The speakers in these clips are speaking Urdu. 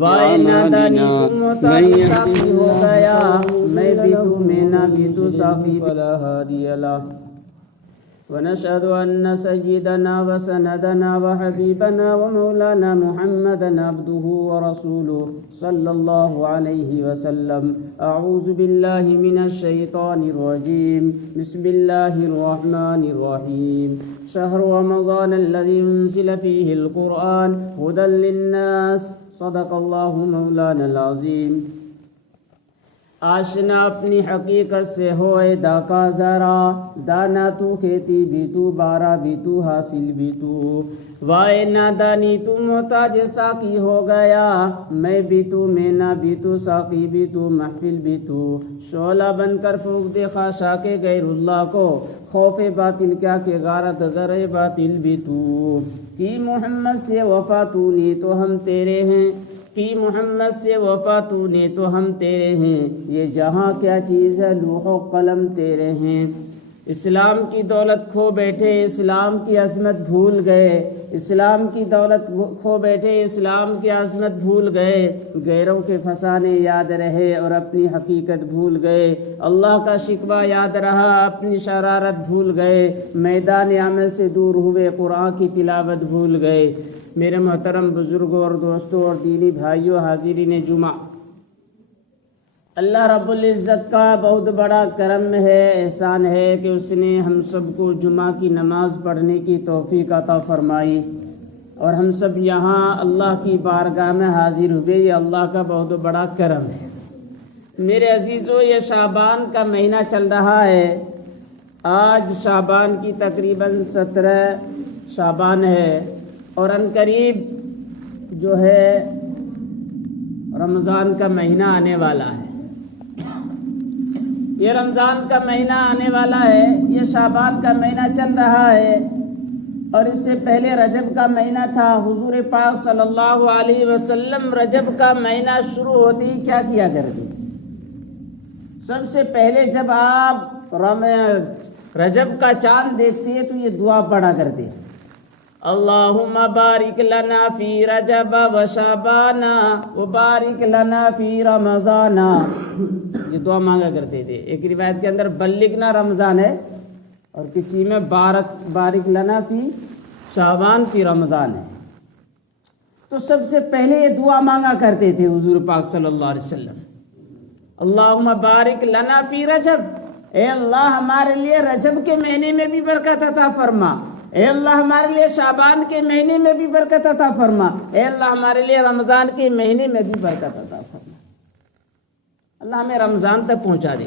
وائے نادانی تم محتاج ساقی ہو گیا میں بھی تو میں نہ بھی تو ساقی ولا ہادی له ونشهد أن سيدنا وسندنا وحبيبنا ومولانا محمدا عبده ورسوله صلى الله عليه وسلم. أعوذ بالله من الشيطان الرجيم. بسم الله الرحمن الرحيم. شهر رمضان الذي أنزل فيه القرآن هدى للناس. صدق الله مولانا العظيم. آشنا اپنی حقیقت سے ہوئے داکا ذرا دانا تو کھیتی بھی تو بارہ بھی تو حاصل بھی تو وائے نادانی تو محتاج ساقی ہو گیا میں بھی تو میں نہ بھی تو ساقی بھی تو محفل بھی تو شعلہ بن کر پھونک دے خاشاک غیر اللہ کو خوف باطل کیا کہ غارت غر باطل بھی تو کی محمد سے وفا تو نے تو ہم تیرے ہیں کی محمد سے وفا تو نے تو ہم تیرے ہیں یہ جہاں کیا چیز ہے لوح و قلم تیرے ہیں اسلام کی دولت کھو بیٹھے اسلام کی عظمت بھول گئے اسلام کی دولت کھو بیٹھے اسلام کی عظمت بھول گئے غیروں کے فسانے یاد رہے اور اپنی حقیقت بھول گئے اللہ کا شکوہ یاد رہا اپنی شرارت بھول گئے میدان عمل سے دور ہوئے قرآن کی تلاوت بھول گئے. میرے محترم بزرگوں اور دوستوں اور دینی بھائیوں حاضرین جمعہ اللہ رب العزت کا بہت بڑا کرم ہے احسان ہے کہ اس نے ہم سب کو جمعہ کی نماز پڑھنے کی توفیق عطا فرمائی اور ہم سب یہاں اللہ کی بارگاہ میں حاضر ہوئے یہ اللہ کا بہت بڑا کرم ہے. میرے عزیزوں یہ شعبان کا مہینہ چل رہا ہے آج شعبان کی تقریباً 17 شعبان ہے اور ان قریب جو ہے رمضان کا مہینہ آنے والا ہے. یہ رمضان کا مہینہ آنے والا ہے یہ شعبان کا مہینہ چل رہا ہے اور اس سے پہلے رجب کا مہینہ تھا. حضور پاک صلی اللہ علیہ وسلم رجب کا مہینہ شروع ہوتے ہی کیا کیا کرتے سب سے پہلے جب آپ رجب کا چاند دیکھتے تو یہ دعا پڑھا کرتے اللہم بارک لنا فی رجب و شعبان و بارک لنا فی رمضان یہ دعا مانگا کرتے تھے. ایک روایت کے اندر بلغنا رمضان ہے اور کسی میں بارک لنا فی شعبان فی رمضان ہے. تو سب سے پہلے یہ دعا مانگا کرتے تھے حضور پاک صلی اللہ علیہ وسلم اللہم بارک لنا فی رجب اے اللہ ہمارے لیے رجب کے مہینے میں بھی برکت عطا فرما اے اللہ ہمارے لیے شعبان کے مہینے میں بھی برکت عطا فرما اے اللہ ہمارے لیے رمضان کے مہینے میں بھی برکت عطا فرما. اللہ ہمیں رمضان تک پہنچا دے.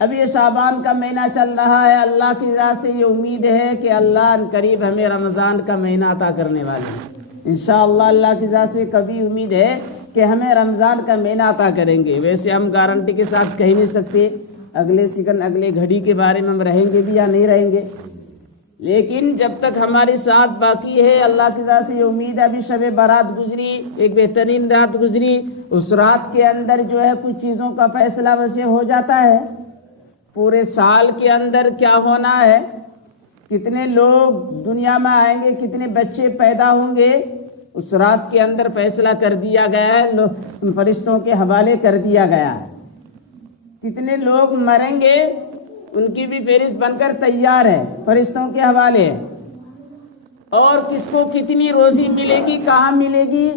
اب یہ شعبان کا مہینہ چل رہا ہے اللہ کی ذات سے یہ امید ہے کہ اللہ ان قریب ہمیں رمضان کا مہینہ عطا کرنے والا ہے انشاءاللہ. اللہ کی ذات سے کبھی امید ہے کہ ہمیں رمضان کا مہینہ عطا کریں گے. ویسے ہم گارنٹی کے ساتھ کہہ نہیں سکتے اگلے سیکنڈ اگلے گھڑی کے بارے میں ہم رہیں گے بھی یا نہیں رہیں گے لیکن جب تک ہماری ساتھ باقی ہے اللہ کی ذات سے یہ امید ہے. ابھی شب برات گزری ایک بہترین رات گزری اس رات کے اندر جو ہے کچھ چیزوں کا فیصلہ ویسے ہو جاتا ہے پورے سال کے اندر کیا ہونا ہے کتنے لوگ دنیا میں آئیں گے کتنے بچے پیدا ہوں گے اس رات کے اندر فیصلہ کر دیا گیا ہے فرشتوں کے حوالے کر دیا گیا ہے. کتنے لوگ مریں گے ان کی بھی فہرست بن کر تیار ہے فرشتوں کے حوالے ہے اور کس کو کتنی روزی ملے گی کہاں ملے گی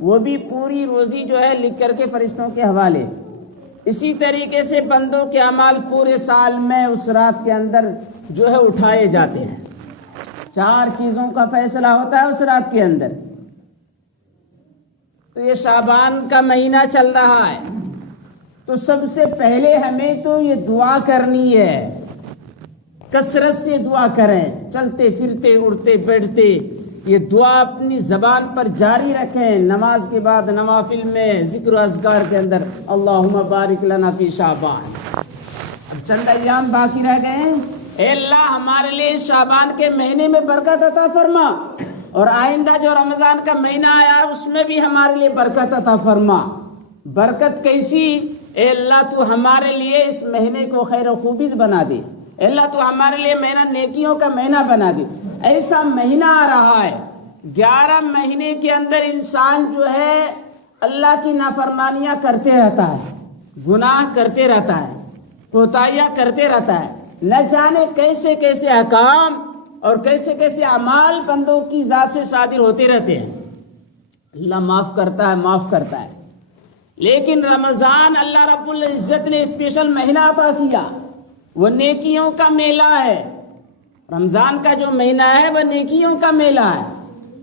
وہ بھی پوری روزی جو ہے لکھ کر کے فرشتوں کے حوالے. اسی طریقے سے بندوں کے اعمال پورے سال میں اس رات کے اندر جو ہے اٹھائے جاتے ہیں. 4 چیزوں کا فیصلہ ہوتا ہے اس رات کے اندر. تو یہ شعبان کا مہینہ چل رہا ہے تو سب سے پہلے ہمیں تو یہ دعا کرنی ہے کثرت سے دعا کریں چلتے پھرتے اڑتے بیٹھتے یہ دعا اپنی زبان پر جاری رکھیں نماز کے بعد نوافل میں ذکر و اذکار کے اندر اللہم بارک لنا فی شعبان. اب چند ایام باقی رہ گئے ہیں اے اللہ ہمارے لیے شعبان کے مہینے میں برکت عطا فرما اور آئندہ جو رمضان کا مہینہ آیا اس میں بھی ہمارے لیے برکت عطا فرما. برکت کیسی اے اللہ تو ہمارے لیے اس مہینے کو خیر و خوبی بنا دے اے اللہ تو ہمارے لیے مہینہ نیکیوں کا مہینہ بنا دے. ایسا مہینہ آ رہا ہے 11 مہینے کے اندر انسان جو ہے اللہ کی نافرمانیاں کرتے رہتا ہے، گناہ کرتے رہتا ہے، کوتاہیاں کرتے رہتا ہے، نہ جانے کیسے کیسے احکام اور کیسے کیسے اعمال بندوں کی ذات سے صادر ہوتے رہتے ہیں۔ اللہ معاف کرتا ہے، معاف کرتا ہے، لیکن رمضان اللہ رب العزت نے اسپیشل مہینہ عطا کیا، وہ نیکیوں کا میلہ ہے۔ رمضان کا جو مہینہ ہے وہ نیکیوں کا میلہ ہے۔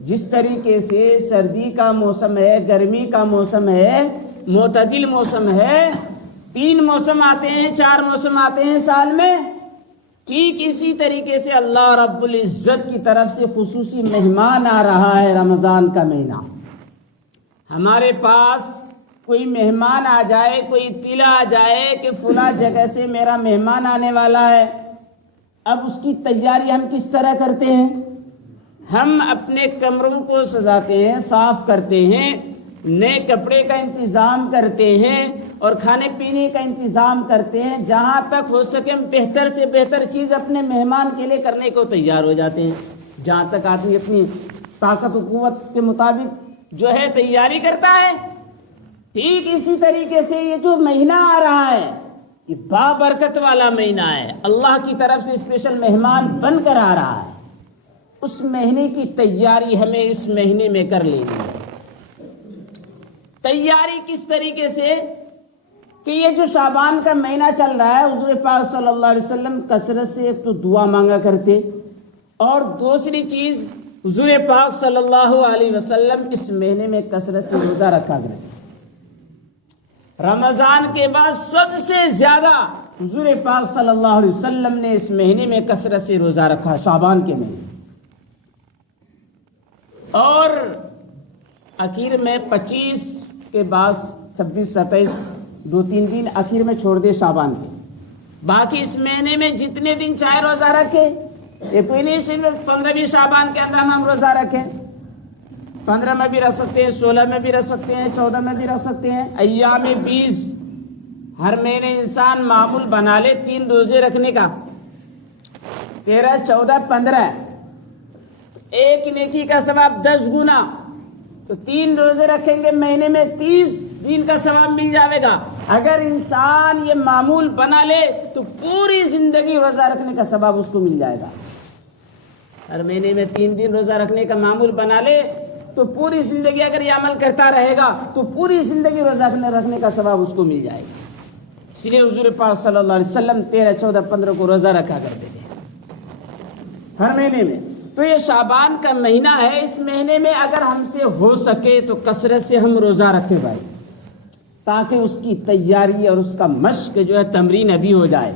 جس طریقے سے سردی کا موسم ہے، گرمی کا موسم ہے، معتدل موسم ہے، 3 موسم آتے ہیں، 4 موسم آتے ہیں سال میں، ٹھیک اسی طریقے سے اللہ رب العزت کی طرف سے خصوصی مہمان آ رہا ہے رمضان کا مہینہ۔ ہمارے پاس کوئی مہمان آ جائے، کوئی اطلاع آ جائے کہ فلاں جگہ سے میرا مہمان آنے والا ہے، اب اس کی تیاری ہم کس طرح کرتے ہیں؟ ہم اپنے کمروں کو سجاتے ہیں، صاف کرتے ہیں، نئے کپڑے کا انتظام کرتے ہیں اور کھانے پینے کا انتظام کرتے ہیں۔ جہاں تک ہو سکے ہم بہتر سے بہتر چیز اپنے مہمان کے لیے کرنے کو تیار ہو جاتے ہیں۔ جہاں تک آدمی اپنی طاقت و قوت کے مطابق جو ہے تیاری کرتا ہے، ٹھیک اسی طریقے سے یہ جو مہینہ آ رہا ہے یہ بابرکت والا مہینہ ہے، اللہ کی طرف سے اسپیشل مہمان بن کر آ رہا ہے۔ اس مہینے کی تیاری ہمیں اس مہینے میں کر لینی ہے۔ تیاری کس طریقے سے کہ یہ جو شعبان کا مہینہ چل رہا ہے، حضور پاک صلی اللہ علیہ وسلم کثرت سے ایک تو دعا مانگا کرتے، اور دوسری چیز حضور پاک صلی اللہ علیہ وسلم اس مہینے میں کثرت سے روزہ رکھا کرتے۔ رمضان کے بعد سب سے زیادہ حضور پاک صلی اللہ علیہ وسلم نے اس مہینے میں کثرت سے روزہ رکھا، شعبان کے مہینے، اور اخیر میں 25 کے بعد 26 27 2-3 دن اخیر میں چھوڑ دے شعبان کے، باقی اس مہینے میں جتنے دن چاہے روزہ رکھے۔ یہ کوئی نہیں صرف 15ویں شعبان کے اندر ہم روزہ رکھیں، 15 میں بھی رکھ سکتے ہیں، 16 میں بھی رکھ سکتے ہیں، 14 میں بھی رکھ سکتے ہیں۔ ایام 20 ہر مہینے انسان معمول بنا لے 3 روزے رکھنے کا، 13 14 15، ایک نیکی کا ثواب 10 گنا، تو 3 روزے رکھیں گے مہینے میں 30 دن کا ثواب مل جائے گا۔ اگر انسان یہ معمول بنا لے تو پوری زندگی روزہ رکھنے کا ثواب اس کو مل جائے گا۔ ہر مہینے میں 3 دن روزہ رکھنے کا معمول بنا لے تو پوری زندگی اگر یہ عمل کرتا رہے گا تو پوری زندگی روزہ رکھنے کا ثواب اس کو مل جائے گا۔ اس لیے حضور پاک صلی اللہ علیہ وسلم 13 14 15 کو روزہ رکھا کرتے تھے ہر مہینے میں۔ تو یہ شعبان کا مہینہ ہے، اس مہینے میں اگر ہم سے ہو سکے تو کثرت سے ہم روزہ رکھیں بھائی، تاکہ اس کی تیاری اور اس کا مشق جو ہے تمرین ابھی ہو جائے،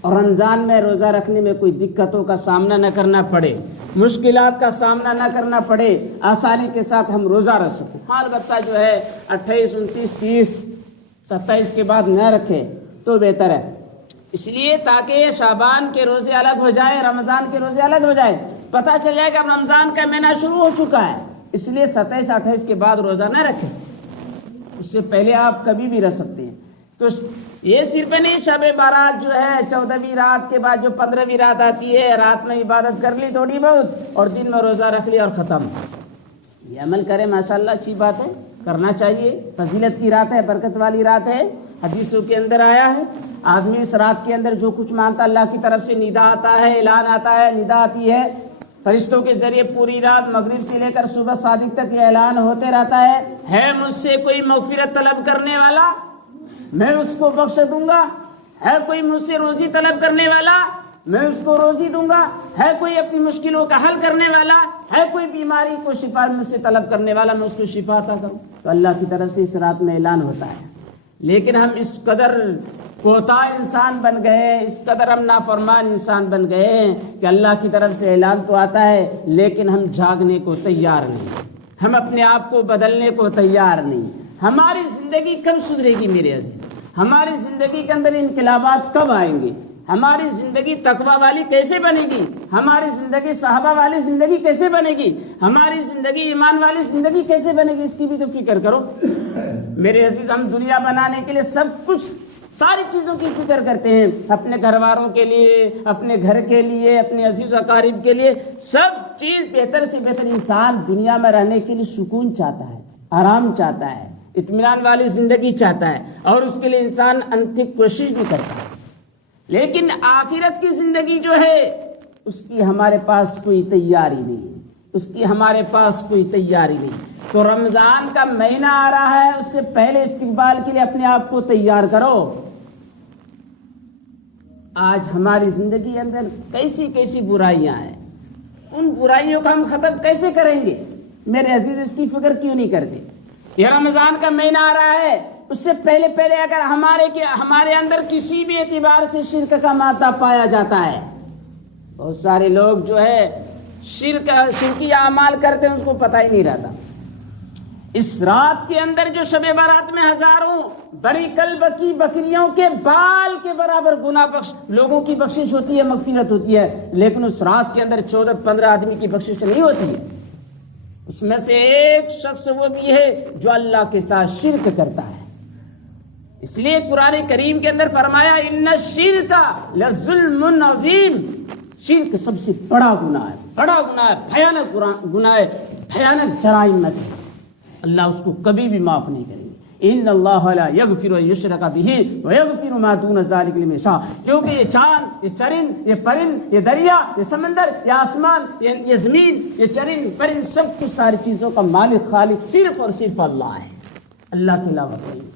اور رمضان میں روزہ رکھنے میں کوئی دقتوں کا سامنا نہ کرنا پڑے، مشکلات کا سامنا نہ کرنا پڑے، آسانی کے ساتھ ہم روزہ رکھ سکیں۔ ہاں البتہ جو ہے 28 29 30 27 کے بعد نہ رکھے تو بہتر ہے، اس لیے تاکہ شعبان کے روزے الگ ہو جائے، رمضان کے روزے الگ ہو جائے، پتہ چل جائے کہ اب رمضان کا مہینہ شروع ہو چکا ہے۔ اس لیے 27 28 کے بعد روزہ نہ رکھیں، اس سے پہلے آپ کبھی بھی رکھ سکتے ہیں۔ تو یہ صرف نہیں شب بارات جو ہے 14ویں رات کے بعد جو 15ویں رات آتی ہے، رات میں عبادت کر لی تھوڑی بہت اور دن میں روزہ رکھ لی اور ختم، یہ عمل کرے ماشاءاللہ اچھی بات ہے، کرنا چاہیے، فضیلت کی رات ہے، برکت والی رات ہے، حدیثوں کے اندر آیا ہے آدمی اس رات کے اندر جو کچھ مانگتا اللہ کی طرف سے ندا آتا ہے، اعلان آتا ہے، ندا آتی ہے فرشتوں کے ذریعے، پوری رات مغرب سے لے کر صبح صادق تک یہ اعلان ہوتے رہتا ہے مجھ سے کوئی مغفرت طلب کرنے والا میں اس کو بخش دوں گا، ہے کوئی مجھ سے روزی طلب کرنے والا میں اس کو روزی دوں گا، ہے کوئی اپنی مشکلوں کا حل کرنے والا، ہے کوئی بیماری کو شفا مجھ سے طلب کرنے والا میں اس کو شفا عطا کروں۔ تو اللہ کی طرف سے اس رات میں اعلان ہوتا ہے، لیکن ہم اس قدر کوتاہ انسان بن گئے، اس قدر ہم نافرمان انسان بن گئے ہیں کہ اللہ کی طرف سے اعلان تو آتا ہے لیکن ہم جاگنے کو تیار نہیں، ہم اپنے آپ کو بدلنے کو تیار نہیں۔ ہماری زندگی کب سدھرے گی میرے عزیز؟ ہماری زندگی کے اندر انقلابات کب آئیں گے؟ ہماری زندگی تقویٰ والی کیسے بنے گی؟ ہماری زندگی صحابہ والی زندگی کیسے بنے گی؟ ہماری زندگی ایمان والی زندگی کیسے بنے گی؟ اس کی بھی تو فکر کرو میرے عزیز۔ ہم دنیا بنانے کے لیے سب کچھ ساری چیزوں کی فکر کرتے ہیں، اپنے گھر والوں کے لیے، اپنے گھر کے لیے، اپنے عزیز و اقارب کے لیے، سب چیز بہتر سے بہتر۔ انسان دنیا میں رہنے کے لیے سکون چاہتا ہے، آرام چاہتا ہے، اطمینان والی زندگی چاہتا ہے اور اس کے لیے انسان انتھک کوشش بھی کرتا ہے، لیکن آخرت کی زندگی جو ہے اس کی ہمارے پاس کوئی تیاری نہیں، اس کی ہمارے پاس کوئی تیاری نہیں۔ تو رمضان کا مہینہ آ رہا ہے، اس سے پہلے استقبال کے لیے اپنے آپ کو تیار کرو۔ آج ہماری زندگی کے اندر کیسی کیسی برائیاں ہیں، ان برائیوں کا ہم ختم کیسے کریں گے؟ میرے عزیز اس کی فکر کیوں نہیں کرتے؟ یہ رمضان کا مہینہ آ رہا ہے، اس سے پہلے اگر ہمارے اندر کسی بھی اعتبار سے شرک کا مادہ پایا جاتا ہے، بہت سارے لوگ جو ہے شرکی اعمال کرتے ہیں، اس کو پتہ ہی نہیں رہتا۔ اس رات کے اندر جو شب برات میں ہزاروں بڑی کلب کی بکریوں کے بال کے برابر گناہ لوگوں کی بخشش ہوتی ہے، مغفرت ہوتی ہے، لیکن اس رات کے اندر 14-15 آدمی کی بخشش نہیں ہوتی ہے۔ اس میں سے ایک شخص وہ بھی ہے جو اللہ کے ساتھ شرک کرتا ہے۔ اس لیے قرآن کریم کے اندر فرمایا ان الشرک لظلم عظیم، شرک سب سے بڑا گناہ ہے، بڑا گناہ ہے، بھیانک گناہ ہے، بھیانک جرائم میں سے، اللہ اس کو کبھی بھی معاف نہیں کرے گا۔ ان اللہ لا یغفر ان یشرک بہ ویغفر ما دون ذلک لمن یشاء، کیونکہ یہ چاند، یہ چرند، یہ پرند، یہ دریا، یہ سمندر، یہ آسمان، یہ زمین، یہ چرند پرند، سب کی ساری چیزوں کا مالک خالق صرف اور صرف اللہ ہے، اللہ کے علاوہ کوئی نہیں۔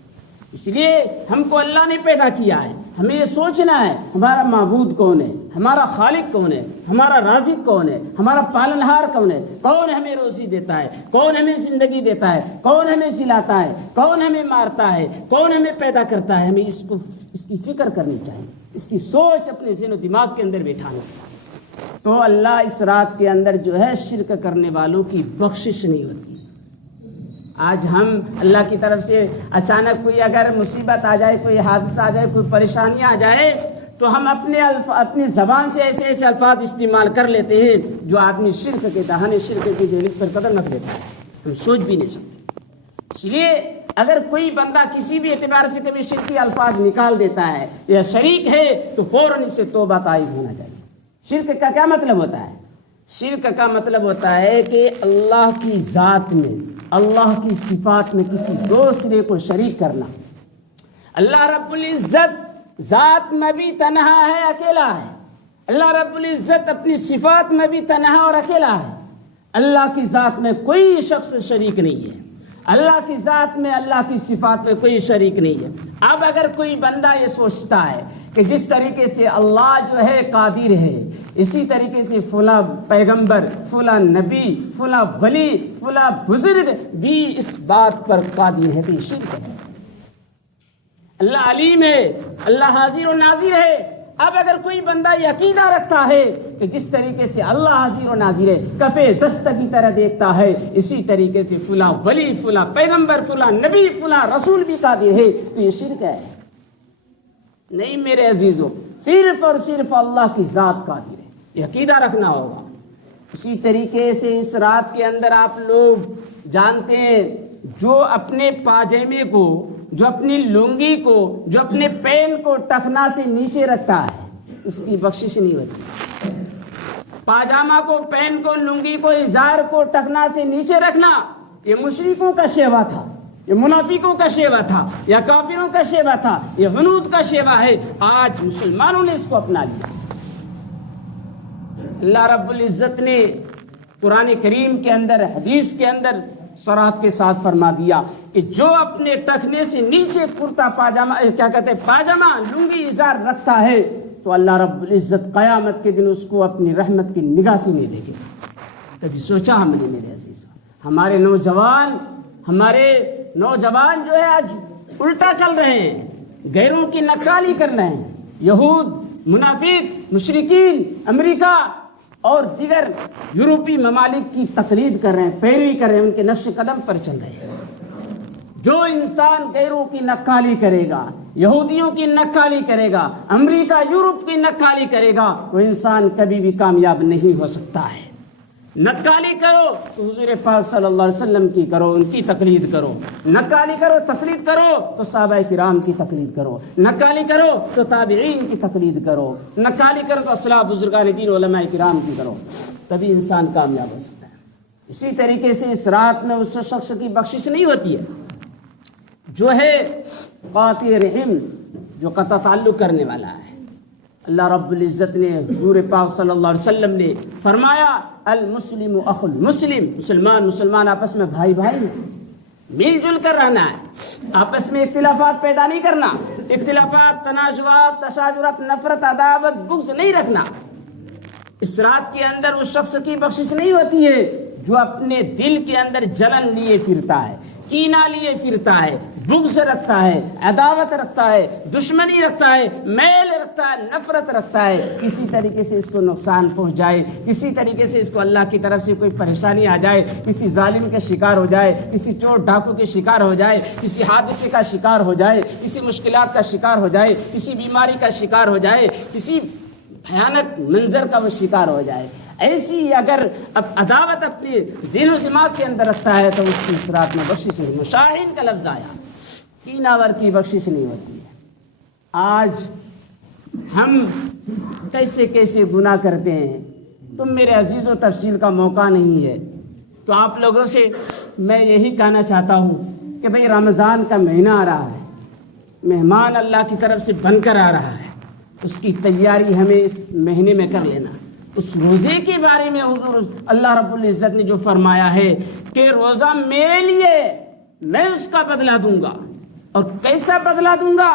اس لیے ہم کو اللہ نے پیدا کیا ہے، ہمیں یہ سوچنا ہے ہمارا معبود کون ہے، ہمارا خالق کون ہے، ہمارا رازق کون ہے، ہمارا پالنہار کون ہے، کون ہمیں روزی دیتا ہے، کون ہمیں زندگی دیتا ہے، کون ہمیں جلاتا ہے، کون ہمیں مارتا ہے، کون ہمیں پیدا کرتا ہے۔ ہمیں اس کی فکر کرنی چاہیے، اس کی سوچ اپنے ذہن و دماغ کے اندر بٹھانا چاہیے۔ تو اللہ اس رات کے اندر جو ہے شرک کرنے والوں کی بخشش نہیں ہوتی۔ آج ہم اللہ کی طرف سے اچانک کوئی اگر مصیبت آ جائے، کوئی حادثہ آ جائے، کوئی پریشانی آ جائے، تو ہم اپنی زبان سے ایسے ایسے الفاظ استعمال کر لیتے ہیں جو آدمی شرک کے دہانے، شرک کی جیلت پر قدم رکھ دیتا ہے، ہم سوچ بھی نہیں سکتے۔ اس لیے اگر کوئی بندہ کسی بھی اعتبار سے کبھی شرکی الفاظ نکال دیتا ہے یا شریک ہے تو فوراً اس سے توبہ طائب ہونا چاہیے۔ شرک کا کیا مطلب ہوتا ہے؟ شرک کا مطلب ہوتا ہے کہ اللہ کی ذات میں، اللہ کی صفات میں کسی دوسرے کو شریک کرنا۔ اللہ رب العزت ذات میں بھی تنہا ہے، اکیلا ہے۔ اللہ رب العزت اپنی صفات میں بھی تنہا اور اکیلا ہے۔ اللہ کی ذات میں کوئی شخص شریک نہیں ہے، اللہ کی ذات میں، اللہ کی صفات میں کوئی شریک نہیں ہے۔ اب اگر کوئی بندہ یہ سوچتا ہے کہ جس طریقے سے اللہ جو ہے قادر ہے، اسی طریقے سے فلاں پیغمبر، فلاں نبی، فلاں ولی، فلاں بزرگ بھی اس بات پر قادر ہے، تو یہ شرک ہے۔ اللہ علیم ہے، اللہ حاضر و ناظر ہے۔ اب اگر کوئی بندہ یہ عقیدہ رکھتا ہے کہ جس طریقے سے اللہ حاضر و ناظر ہے، کفے دست کی طرح دیکھتا ہے، اسی طریقے سے فلاں ولی، فلاں پیغمبر، فلاں نبی، فلاں رسول بھی قادر ہے، تو یہ شرک ہے۔ نہیں میرے عزیزوں، صرف اور صرف اللہ کی ذات قادر ہے، یہ عقیدہ رکھنا ہوگا۔ اسی طریقے سے اس رات کے اندر آپ لوگ جانتے ہیں، جو اپنے پاجامے کو، جو اپنی لنگی کو، جو اپنے پین کو ٹخنا سے نیچے رکھتا ہے، اس کی بخشش نہیں ہوتی۔ پاجامہ کو، پین کو، لنگی کو، ازار کو ٹخنا سے نیچے رکھنا یہ مشرکوں کا شیوا تھا، یہ منافقوں کا شیوا تھا، یا کافروں کا شیوا تھا، یہ غنود کا شیوا ہے۔ آج مسلمانوں نے اس کو اپنا لیا۔ اللہ رب العزت نے قرآن کریم کے اندر، حدیث کے اندر صراحت کے ساتھ فرما دیا کہ جو اپنے ٹخنے سے نیچے کرتا پاجامہ، پاجامہ، لنگی، ازار رکھتا ہے تو اللہ رب العزت قیامت کے دن اس کو اپنی رحمت کی نگاہ سے نہیں دیکھے۔ کبھی سوچا ہم نے میرے عزیز؟ ہمارے نوجوان جو ہے آج الٹا چل رہے ہیں، غیروں کی نقالی کر رہے ہیں، یہود، منافق، مشرکین، امریکہ اور دیگر یورپی ممالک کی تقلید کر رہے ہیں، پیروی کر رہے ہیں، ان کے نقش قدم پر چل رہے ہیں۔ جو انسان غیروں کی نقالی کرے گا، یہودیوں کی نقالی کرے گا، امریکہ یورپ کی نقالی کرے گا، وہ انسان کبھی بھی کامیاب نہیں ہو سکتا ہے۔ نقالی کرو تو حضور پاک صلی اللہ علیہ وسلم کی کرو، ان کی تقلید کرو۔ نقالی کرو، تقلید کرو تو صحابہ کرام کی تقلید کرو۔ نقالی کرو تو تابعین کی تقلید کرو۔ نقالی کرو تو اسلاف بزرگان دین علماء کرام کی کرو، تبھی انسان کامیاب ہو سکتا ہے۔ اسی طریقے سے اس رات میں اس شخص کی بخشش نہیں ہوتی ہے جو ہے قاطع رحم، جو قطع تعلق کرنے والا ہے۔ اللہ رب العزت نے، حضور پاک صلی اللہ علیہ وسلم نے فرمایا المسلم اخو المسلم، مسلمان آپس میں بھائی ہیں، مل جل کر رہنا ہے، آپس میں اختلافات پیدا نہیں کرنا، اختلافات، تنازعات، تشاجرات، نفرت، عداوت، بغض نہیں رکھنا۔ اس رات کے اندر اس شخص کی بخشش نہیں ہوتی ہے جو اپنے دل کے اندر جلن لیے پھرتا ہے، کینہ لیے پھرتا ہے، بغض رکھتا ہے، عداوت رکھتا ہے، دشمنی رکھتا ہے، میل رکھتا ہے، نفرت رکھتا ہے، کسی طریقے سے اس کو نقصان پہنچ جائے، کسی طریقے سے اس کو اللہ کی طرف سے کوئی پریشانی آ جائے، کسی ظالم کے شکار ہو جائے، کسی چور ڈاکو کے شکار ہو جائے، کسی حادثے کا شکار ہو جائے، کسی مشکلات کا شکار ہو جائے، کسی بیماری کا شکار ہو جائے، کسی بھیانک منظر کا وہ شکار ہو جائے، ایسی اگر عداوت اپنے دل و دماغ کے اندر رکھتا ہے تو اس کی اس رات میں بخشش نہیں۔ مشاہین کا لفظ آیا، کیناور کی بخشش نہیں ہوتی ہے۔ آج ہم کیسے کیسے گناہ کرتے ہیں، تم میرے عزیز و تفصیل کا موقع نہیں ہے، تو آپ لوگوں سے میں یہی کہنا چاہتا ہوں کہ بھئی رمضان کا مہینہ آ رہا ہے، مہمان اللہ کی طرف سے بن کر آ رہا ہے، اس کی تیاری ہمیں اس مہینے میں کر لینا۔ اس روزے کے بارے میں حضور اللہ رب العزت نے جو فرمایا ہے کہ روزہ میرے لیے، میں اس کا بدلہ دوں گا، اور کیسا بدلہ دوں گا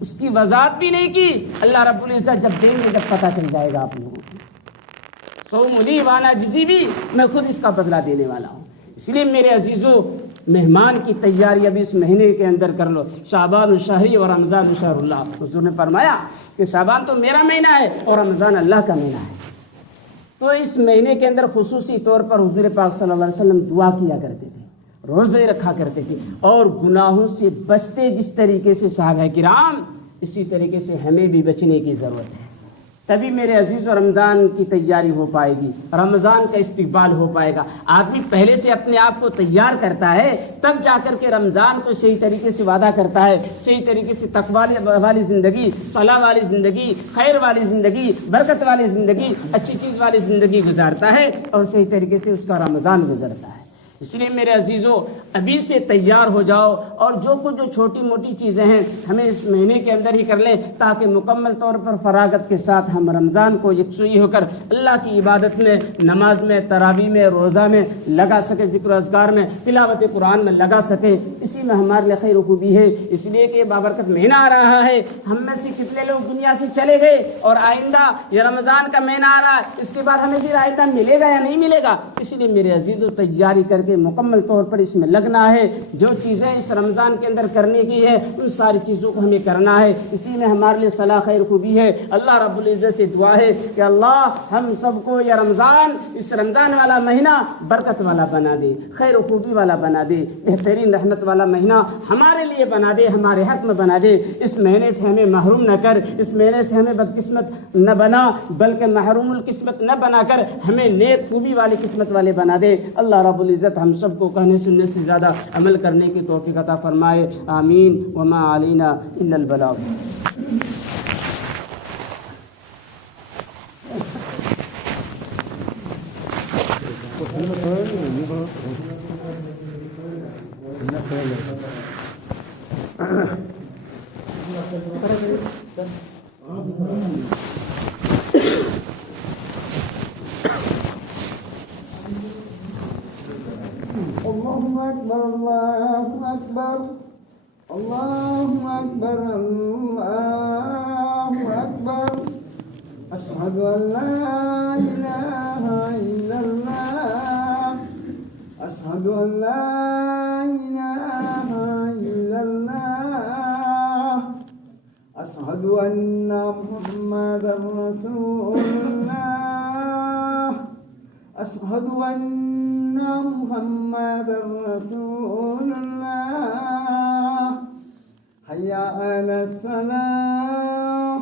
اس کی وضاحت بھی نہیں کی۔ اللہ رب العزت جب دیں گے جب پتہ چل جائے گا آپ لوگوں کو۔ صوم لی وانا جزی بھی، میں خود اس کا بدلہ دینے والا ہوں۔ اس لیے میرے عزیزو، مہمان کی تیاری ابھی اس مہینے کے اندر کر لو۔ شعبان الشہری اور رمضان الشہر اللہ، حضور نے فرمایا کہ شعبان تو میرا مہینہ ہے اور رمضان اللہ کا مہینہ ہے۔ تو اس مہینے کے اندر خصوصی طور پر حضور پاک صلی اللہ علیہ وسلم دعا کیا کرتے تھے، روزے رکھا کرتے تھے، اور گناہوں سے بچتے جس طریقے سے صحابہ کرام، اسی طریقے سے ہمیں بھی بچنے کی ضرورت ہے۔ تبھی میرے عزیز و رمضان کی تیاری ہو پائے گی، رمضان کا استقبال ہو پائے گا۔ آدمی پہلے سے اپنے آپ کو تیار کرتا ہے، تب جا کر کے رمضان کو صحیح طریقے سے وعدہ کرتا ہے، صحیح طریقے سے تقوی والی زندگی، صلاح والی زندگی، خیر والی زندگی، برکت والی زندگی، اچھی چیز والی زندگی گزارتا ہے، اور صحیح طریقے سے اس کا رمضان گزرتا ہے۔ اس لیے میرے عزیزو، ابھی سے تیار ہو جاؤ، اور جو کچھ جو چھوٹی موٹی چیزیں ہیں ہمیں اس مہینے کے اندر ہی کر لیں، تاکہ مکمل طور پر فراغت کے ساتھ ہم رمضان کو یکسوئی ہو کر اللہ کی عبادت میں، نماز میں، تراویح میں، روزہ میں لگا سکے، ذکر و اذکار میں، تلاوت قرآن میں لگا سکے۔ اسی میں ہمارے لیے خیر و خوبی ہے، اس لیے کہ بابرکت مہینہ آ رہا ہے۔ ہم میں سے کتنے لوگ دنیا سے چلے گئے، اور آئندہ یہ رمضان کا مہینہ آ رہا ہے، اس کے بعد ہمیں پھر آئندہ ملے گا یا نہیں ملے گا؟ اس لیے میرے عزیزو، تیاری کر کے مکمل طور پر اس میں لگنا ہے۔ جو چیزیں اس رمضان کے اندر کرنے کی ہے ان ساری چیزوں کو ہمیں کرنا ہے، اسی میں ہمارے لیے صلاح خیر خوبی ہے۔ اللہ رب العزت سے دعا ہے کہ اللہ ہم سب کو یہ رمضان، اس رمضان والا مہینہ برکت والا بنا دے، خیر و خوبی والا بنا دے، بہترین رحمت والا مہینہ ہمارے لیے بنا دے، ہمارے حق میں بنا دے۔ اس مہینے سے ہمیں محروم نہ کر، اس مہینے سے ہمیں بدقسمت نہ بنا، بلکہ محروم القسمت نہ بنا کر ہمیں نیک خوبی والی قسمت والے بنا دے۔ اللہ رب العزت ہم سب کو کہنے سننے سے زیادہ عمل کرنے کی توفیق عطا فرمائے، آمین۔ وما علینا الا البلاغ۔ الله أكبر الله أكبر الله أكبر الله أكبر أشهد أن لا إله إلا الله أشهد أن لا إله إلا الله أشهد أن محمدا رسول الله أشهد أن محمدا رسول الله حي على الصلاة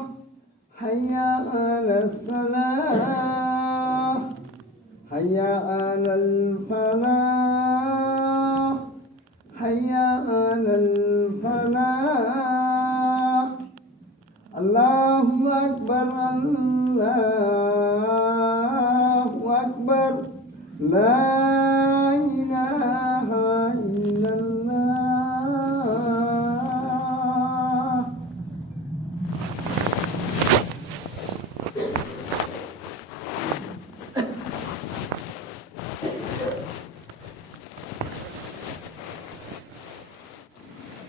حي على الصلاة حي على الفلاح حي على الفلاح الله أكبر الله أكبر لا إله إلا الله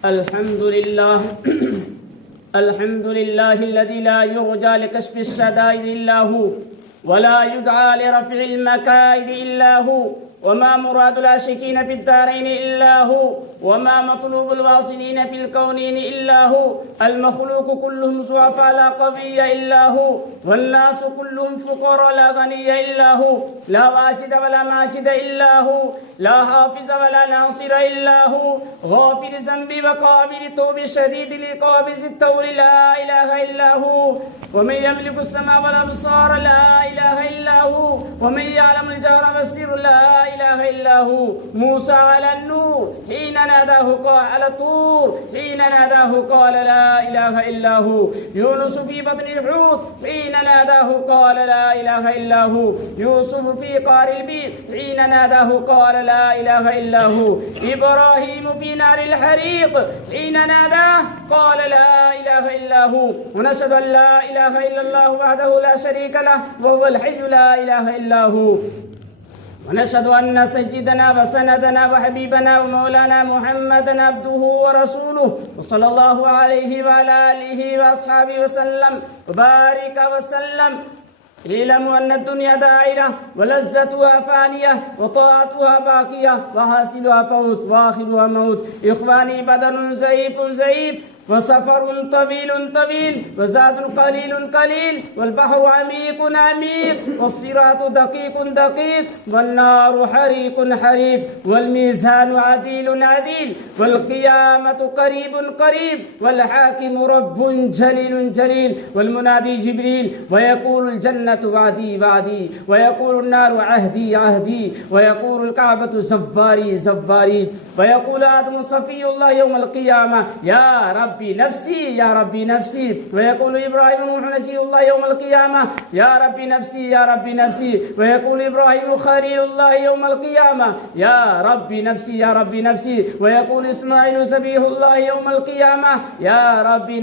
الحمد لله الحمد لله الذي لا يرجى لكشف الشدائد إلا هو ولا يدعى لرفع المكائد إلا هو وما مراد العاشقين في الدارين إلا هو وما مطلوب الواصلين في الكونين إلا هو المخلوق كلهم ضعفاء لا قوي إلا هو والناس كلهم فقراء لا غني إلا هو لا واجد ولا ماجد إلا هو لا حافظ ولا ناصر إلا هو غافر الذنب وقابل التوب الشديد العقاب ذي الطول لا إله إلا هو ومن يملك السماء والأبصار لا إله إلا هو ومن يعلم الجهر والسر لا إله إلا هو موسى على النور حين ناداه قال على الطور حين ناداه قال لا إله إلا هو يونس في بطن الحوت حين ناداه قال لا إله إلا هو يوسف في قعر البئر حين ناداه قال لا إله إلا هو إبراهيم في نار الحريق حين ناداه قال لا إله إلا هو ونشهد أن لا إله إلا الله وحده لا شريك له وهو الحي لا إله إلا هو ونشهد أن سيدنا وسندنا وحبيبنا ومولانا محمدا عبده ورسوله وصلى الله عليه وعلى آله وأصحابه وسلم وبارك وسلم اعلموا أن الدنيا دائرة ولذتها فانية وطاعتها باقية وحاصلها فوت وآخرها موت إخواني بدن زيف وسفر طويل وزاد قليل والبحر عميق والصراط دقيق والنار حريق والميزان عديل والقيامة قريب والحاكم رب جليل والمنادي جبريل ويقول الجنة وعدي ويقول النار عهدي ويقول الكعبة زباري ويقول آدم صفي الله يوم القيامة يا ربي نفسي ويقول إبراهيم نوح نجي الله يوم القيامة يا ربي نفسي ويقول إبراهيم خليل الله يوم القيامة يا ربي نفسي ويقول إسماعيل سبيه الله يوم القيامة يا ربي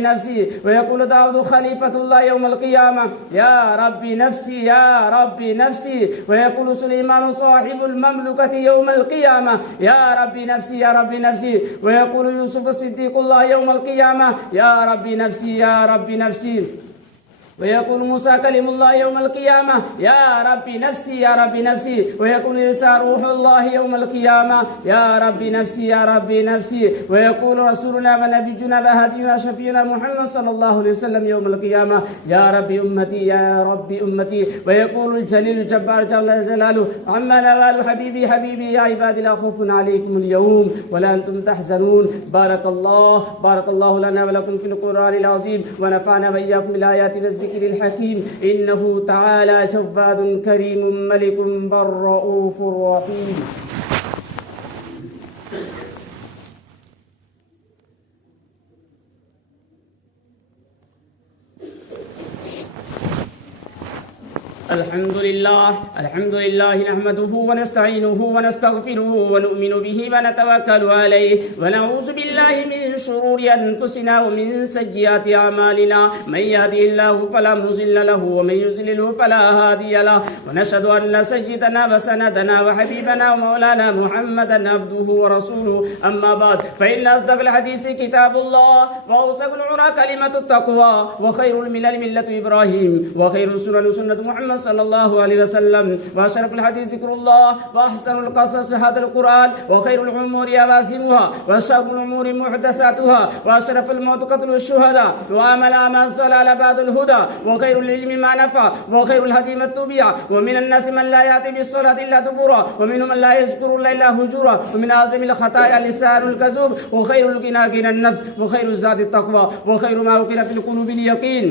نفسي ويقول داود خليفة الله يوم القيامة يا ربي نفسي ويقول سليمان صاحب المملكة يوم القيامة يا ربي نفسي ويقول يوسف الصديق الله يوم القيامة يا ربي نفسي ويقول موسى كلم الله يوم القيامة يا ربي نفسي ويقول عيسى روح الله يوم القيامة يا ربي نفسي ويقول رسولنا ونبينا وهدينا شفينا محمد صلى الله عليه وسلم يوم القيامة يا ربي أمتي ويقول الجليل الجبار جل جلاله عما نوال حبيبي يا عبادي لا خوف عليكم اليوم ولا أنتم تحزنون بارك الله لنا ولكم في القرآن العظيم ونفعنا وإياكم بالآيات والذكر الحكيم إنه تعالى جواد كريم ملك بر رؤوف رحيم. الحمد لله نحمده ونستعينه ونستغفره ونؤمن به ونتوكل عليه ونعوذ بالله من شرور أنفسنا ومن سيئات أعمالنا من يهده الله فلا مضل له ومن يضلل فلا هادي له ونشهد أن سيدنا وسندنا وحبيبنا ومولانا محمدا عبده ورسوله أما بعد فإن أصدق الحديث كتاب الله وأوثق العرى كلمة التقوى وخير الملل ملة إبراهيم وخير السنن سنة محمد صلى الله عليه وسلم وأشرف الحديث ذكر الله وأحسن القصص هذا القرآن وخير الأمور أوازمها وشر الأمور محدثاتها وأشرف الموت قتل الشهداء وعمل أعمال الصلاة بعد الهدى وخير العلم ما نفع وخير الهدي ما اتبع ومن الناس من لا يأتي بالصلاة إلا دبورا ومنهم من لا يذكر الله إلا هجورا ومن أعظم الخطايا لسان الكذوب وخير الغنى النفس وخير الزاد التقوى وخير ما وكل في القلوب اليقين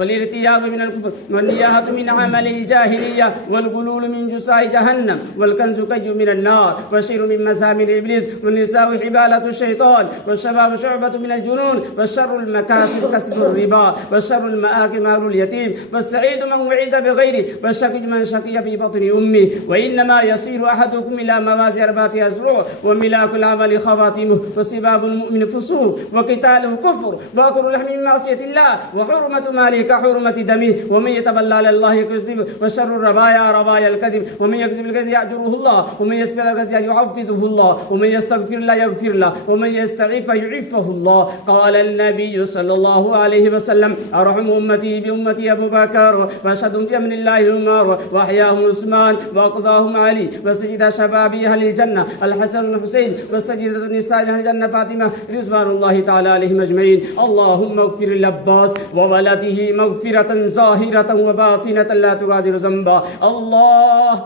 والارتياب من الكفر والنياحة من عمل الجاهلية والغلول من جساء جهنم والكنز كي من النار والشر من مسامر إبليس والنساء حبالة الشيطان والشباب شعبة من الجنون والشر المكاسب كسب الربا والشر المآكل مال اليتيم والسعيد من وعد بغيره والشقي من شقي في بطن أمه وإنما يصير أحدكم إلى موازي 4 أذرع وملاك العمل خواتمه وسباب المؤمن فسوق وقتاله كفر وأكل لحم من معصية الله وحرمة مالك كحرمة دمه ومن يتبلى على الله يكذب وشر الربايا ربايا الكذب ومن يكذب الكذب يأجره الله ومن يسبل الكذب يعفزه الله ومن يستغفر لا يغفر له ومن يستعف يعفه الله. قال النبي صلى الله عليه وسلم أرحم أمتي بأمتي أبو بكر وأشهدهم في أمن الله عمر وأحياهم عثمان وأقضاهم علي وسيد شباب أهل الجنة الحسن والحسين وسيدة النساء أهل الجنة فاطمة رضوان الله تعالى عليهم أجمعين. اللهم اغفر للعباس وولده مغفرة ظاهرة وباطنة لا تغادر ذنبا.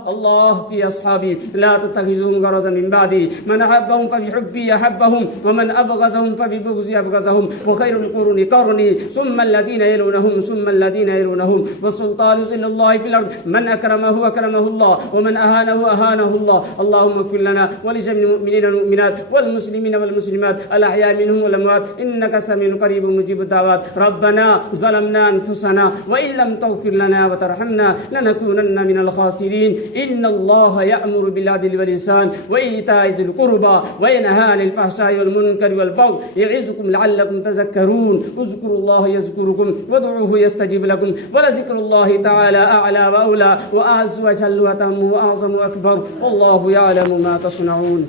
الله في أصحابي لا تتخذهم غرضا من بعدي من أحبهم فبحبي أحبهم ومن أبغضهم فببغضي أبغضهم وخير القرون قرني ثم الذين يلونهم ثم الذين يلونهم والسلطان ذل الله في الأرض من أكرمه أكرمه الله ومن أهانه أهانه الله. اللهم اغفر لنا ولجميع المؤمنين والمؤمنات والمسلمين والمسلمات الأحياء منهم والأموات إنك سميع قريب مجيب الدعوات. ربنا ظلمنا أنفسنا وإن لم تغفر لنا وترحمنا لنكونن من الخاسرين. إن الله يأمر بالعدل والإحسان وإيتاء ذي القربى وينهى عن الفحشاء والمنكر والبغي يعظكم لعلكم تذكرون. اذكروا الله يذكركم وادعوه يستجيب لكم ولذكر الله تعالى أعلى وأولى وأعز وجل وأتم وأعظم وأكبر والله يعلم ما تصنعون.